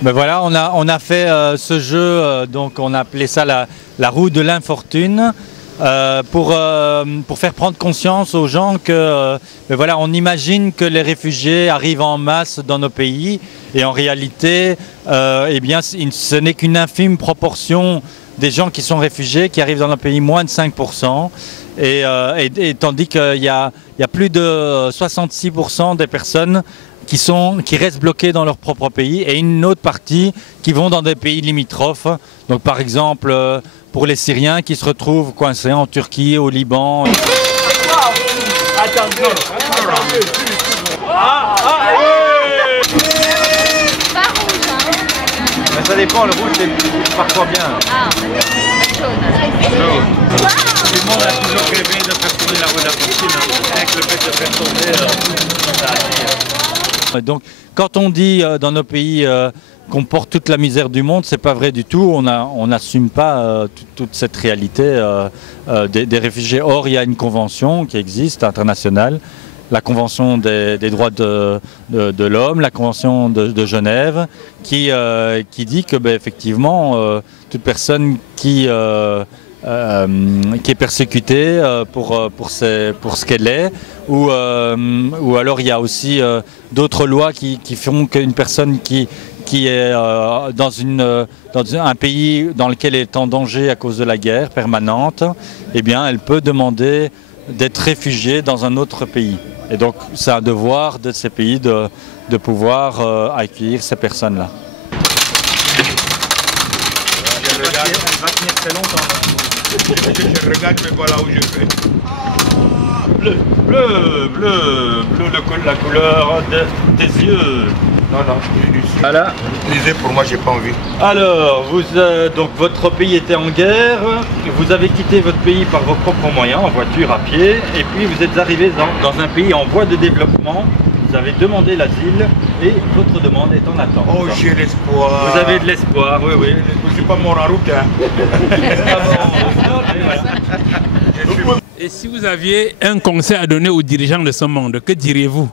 Ben voilà, on a fait ce jeu, donc on a appelé ça la roue de l'infortune, pour faire prendre conscience aux gens que ben voilà, on imagine que les réfugiés arrivent en masse dans nos pays et en réalité, eh bien, ce n'est qu'une infime proportion des gens qui sont réfugiés qui arrivent dans nos pays, moins de 5%. Et tandis qu'il y a plus de 66% des personnes qui restent bloqués dans leur propre pays et une autre partie qui vont dans des pays limitrophes. Donc par exemple pour les Syriens qui se retrouvent coincés en Turquie, au Liban. Mais ça dépend, le rouge c'est parfois bien. Ah, jaune. Tout le monde a toujours rêvé de faire tourner la roue de la fortune, avec le fait de faire tourner, ça attire. Donc, quand on dit dans nos pays qu'on porte toute la misère du monde, c'est pas vrai du tout. On n'assume pas toute cette réalité des réfugiés. Or, il y a une convention qui existe, internationale, la convention des droits de l'homme, la convention de Genève, qui dit que, ben, effectivement, toute personne qui est persécutée pour ce qu'elle est, ou alors il y a aussi d'autres lois qui font qu'une personne qui est dans un pays dans lequel elle est en danger à cause de la guerre permanente, eh bien elle peut demander d'être réfugiée dans un autre pays. Et donc c'est un devoir de ces pays de pouvoir accueillir ces personnes-là. Elle va tenir très longtemps. Je regarde, mais voilà où je vais. Bleu, la couleur de tes yeux. Non, Voilà. Lisez pour moi, j'ai pas envie. Alors, donc votre pays était en guerre, vous avez quitté votre pays par vos propres moyens, en voiture, à pied, et puis vous êtes arrivé dans un pays en voie de développement, vous avez demandé l'asile, et votre demande est en attente. Oh, j'ai l'espoir. Vous avez de l'espoir, oui, oui. Je suis pas mort en route, hein. Et si vous aviez un conseil à donner aux dirigeants de ce monde, que diriez-vous?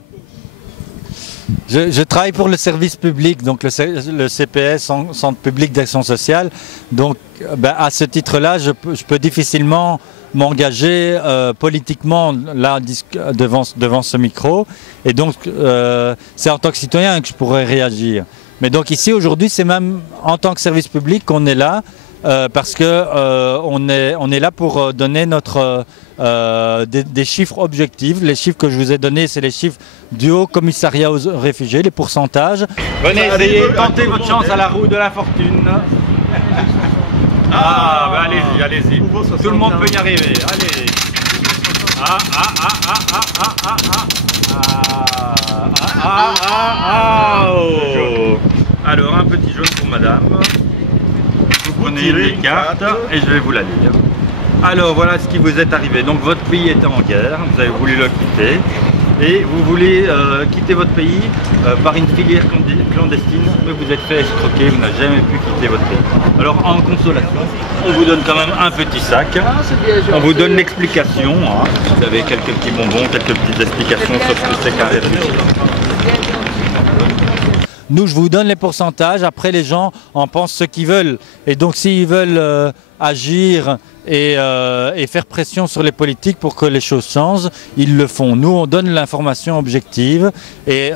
Je travaille pour le service public, donc le CPS, Centre public d'action sociale. Donc ben, à ce titre-là, je peux difficilement m'engager politiquement là, devant ce micro. Et donc c'est en tant que citoyen que je pourrais réagir. Mais donc ici aujourd'hui, c'est même en tant que service public qu'on est là. Parce que on est là pour donner des chiffres objectifs. Les chiffres que je vous ai donnés, c'est les chiffres du Haut Commissariat aux réfugiés, les pourcentages. Venez essayer, tentez votre chance à la roue de la fortune. Ah, ben allez-y, allez-y. Tout le monde peut y arriver. Allez. Alors, un petit jaune pour madame. Vous prenez les cartes et je vais vous la lire. Alors voilà ce qui vous est arrivé. Donc votre pays était en guerre, vous avez voulu le quitter et vous voulez quitter votre pays par une filière clandestine, mais vous êtes fait escroquer, vous n'avez jamais pu quitter votre pays. Alors en consolation, on vous donne quand même un petit sac, on vous donne l'explication, hein. Vous avez quelques petits bonbons, quelques petites explications sur ce que c'est qu'un réfugié. Nous, je vous donne les pourcentages, après les gens en pensent ce qu'ils veulent. Et donc s'ils veulent agir et faire pression sur les politiques pour que les choses changent, ils le font. Nous, on donne l'information objective et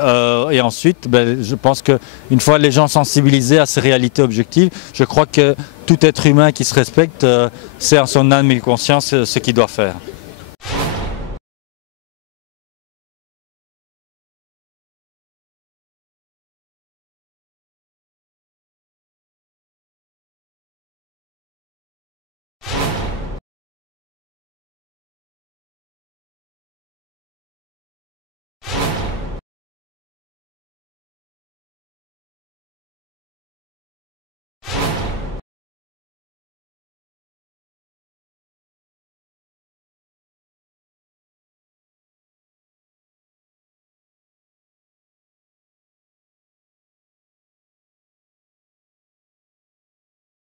ensuite, ben, je pense qu'une fois les gens sensibilisés à ces réalités objectives, je crois que tout être humain qui se respecte, c'est en son âme et conscience ce qu'il doit faire.